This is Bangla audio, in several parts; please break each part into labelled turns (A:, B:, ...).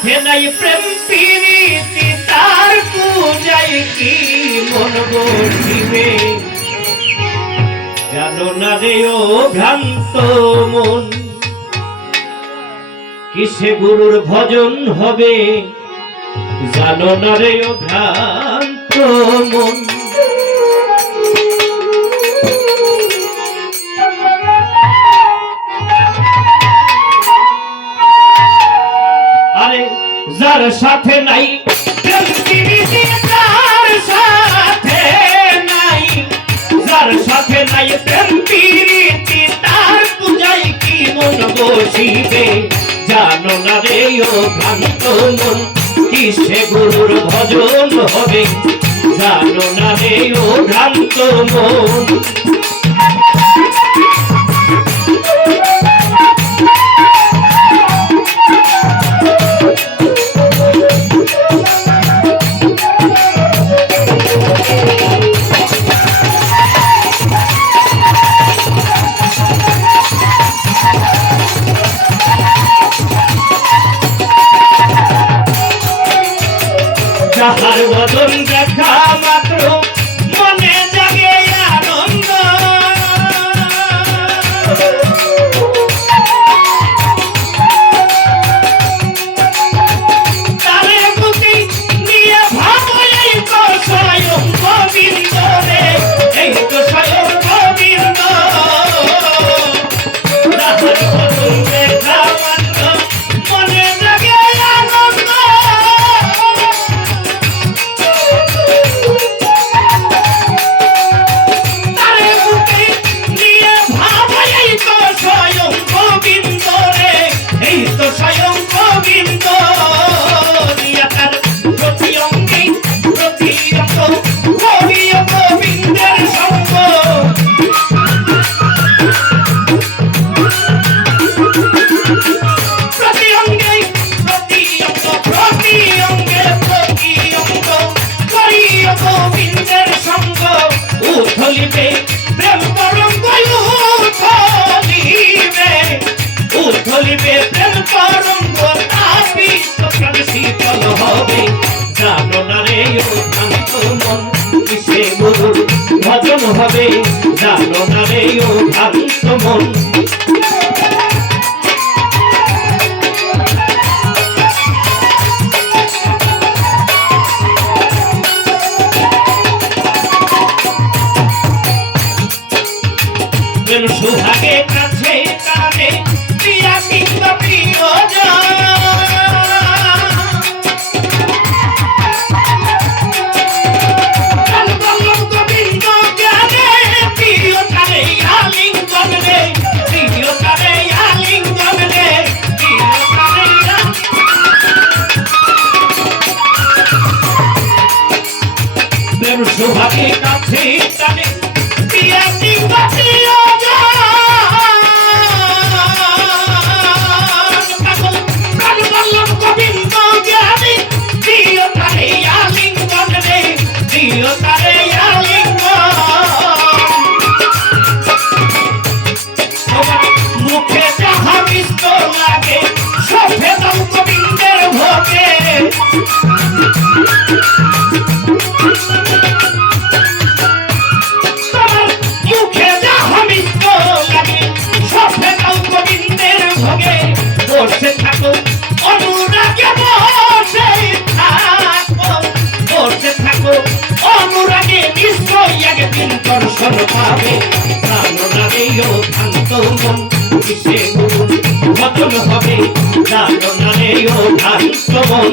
A: সাথে নাই প্রেম প্রীতি, তার পূজায় কি মন বসিবে? জানো না রে ও ভ্রান্ত মন, কিসে গুরুর ভজন হবে? জানো না রে ও ভ্রান্ত মন। যার সাথে নাই তার সাথে নাই। যার সাথে নাই, প্রেম প্রীতি তার পূজায় কি মন বসিবে? জানো না রে, ও ভ্রান্ত মন, কিসে গুরুর ভজন হবে? জানো না রে, ও ভ্রান্ত মন তারে ভজন হবে জানো না রে ও শান্ত মন। সুহাগে কাছে কানে প্রিয়া কিংবা প্রিয়জন। দর্শন পাবে জানো না রে ও শান্ত মন। কিসে গুরু হবে মন।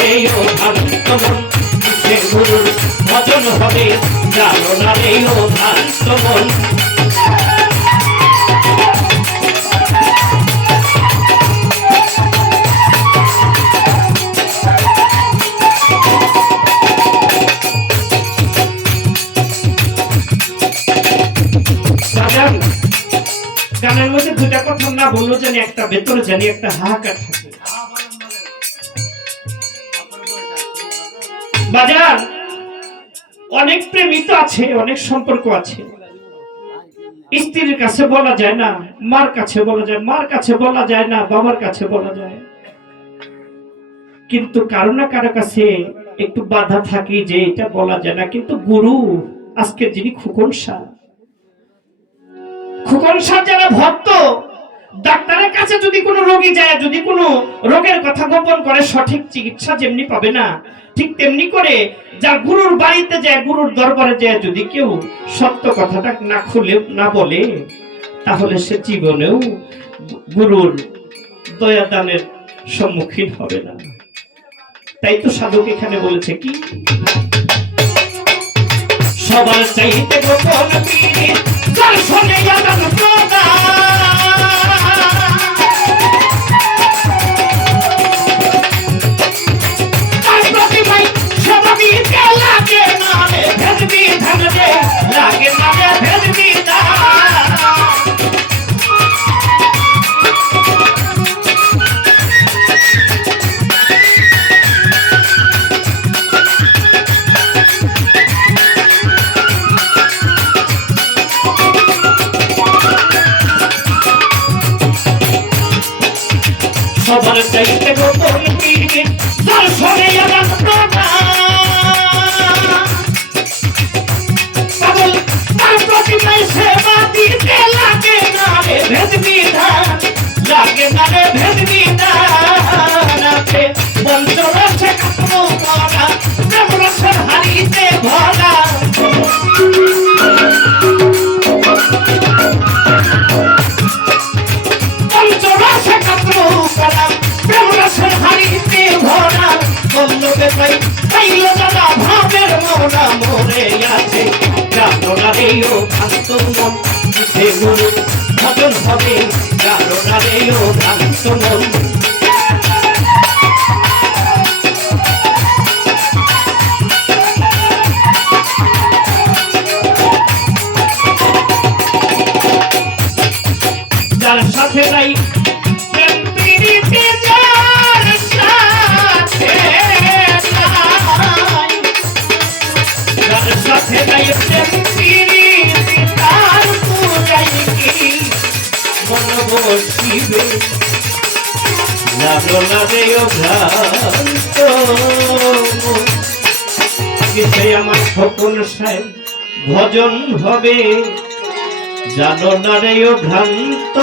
A: রে, ও ভক্ত গুরুর ভজন মধ্যে দুটা কথা না বলল জানি একটা ভেতরে জানি, একটা হাহাকার থাকে। বাজার। অনেক প্রেমিত আছে, অনেক সম্পর্ক আছে। স্ত্রীর কাছে বলা যায় না, মার কাছে বলা যায়, মার কাছে বলা যায় না, বাবার কাছে বলা যায়। কিন্তু কারও না কারও কাছে একটু বাধা থাকে যে এটা বলা যায় না। কিন্তু গুরু আজকে যিনি খুকন শাহ খুকন যারা ভক্ত ডাক্তারের কাছে যদি কোনো রোগী যায়, যদি কোনো রোগের কথা গোপন করে, সঠিক চিকিৎসা যেমনি পাবে না, ঠিক তেমনি করে যা গুরুর বাড়িতে যায়, গুরুর দরবারে যায়, যদি কেউ সত্য কথাটা না খুলে, না বলে, তাহলে সে জীবনেও গুরুর দয়াদানের সম্মুখীন হবে না। তাই তো সাধক এখানে বলেছে কি? সবার চাইতে গোপন যার সঙ্গে আদান প্রদান জানো না রে ও ভক্ত মন সে গুরু ভজন হবে জানো না রে ও ভক্ত মন। যার সাথে নাই, প্রেম প্রীতি, যার বসিবে। জানো না রে ও ভ্রান্ত কিসে আমার সকল সাহেব ভজন হবে। জানো না রে ও ভ্রান্ত।